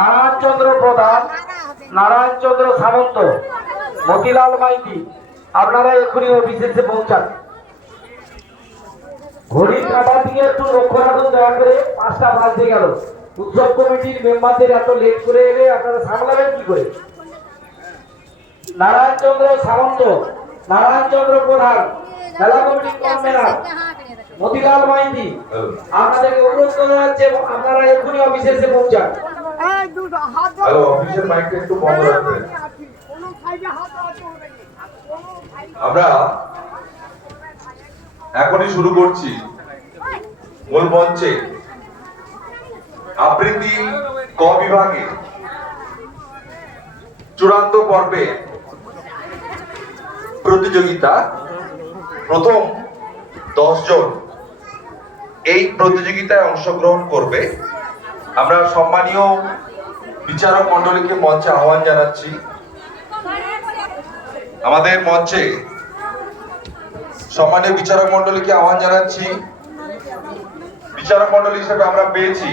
নারায়ণ চন্দ্র প্রধান, নারায়ণ চন্দ্র সামন্ত, মতিলাল মাইতি, আপনারা এক্ষুনি অফিসে পৌঁছান। ঘড়ির কাঁটা দিয়ে একটু লক্ষ্য রাখুন দয়া করে, 5টা বাজতে গেল। উৎসব কমিটির মেম্বারদের এত লেট করে এলে আপনারা সামলাবেন কি করে? নারায়ণ চন্দ্র সামন্ত, নারায়ণ চন্দ্র প্রধান, মেলা কমিটির কনভেনার মতিলাল মাইতি, আপনাদেরকে অনুরোধ করা হচ্ছে আপনারা এক্ষুনি অফিসে এসে পৌঁছান। অফিসের মাইকটা একটু বন্ধ রাখবেন। আমরা এখনই শুরু করছি মূল মঞ্চে আবৃত্তি ক বিভাগে চূড়ান্ত পর্বে প্রতিযোগিতা। প্রথম 10 জন এই প্রতিযোগিতায় অংশগ্রহণ করবে। আমরা সম্মানীয় বিচারক মণ্ডলীকে মঞ্চে আহ্বান জানাচ্ছি। আমাদের মঞ্চে সম্মানীয় বিচারক মণ্ডলীকে আহ্বান জানাচ্ছি। বিচারক মণ্ডলী হিসেবে আমরা পেয়েছি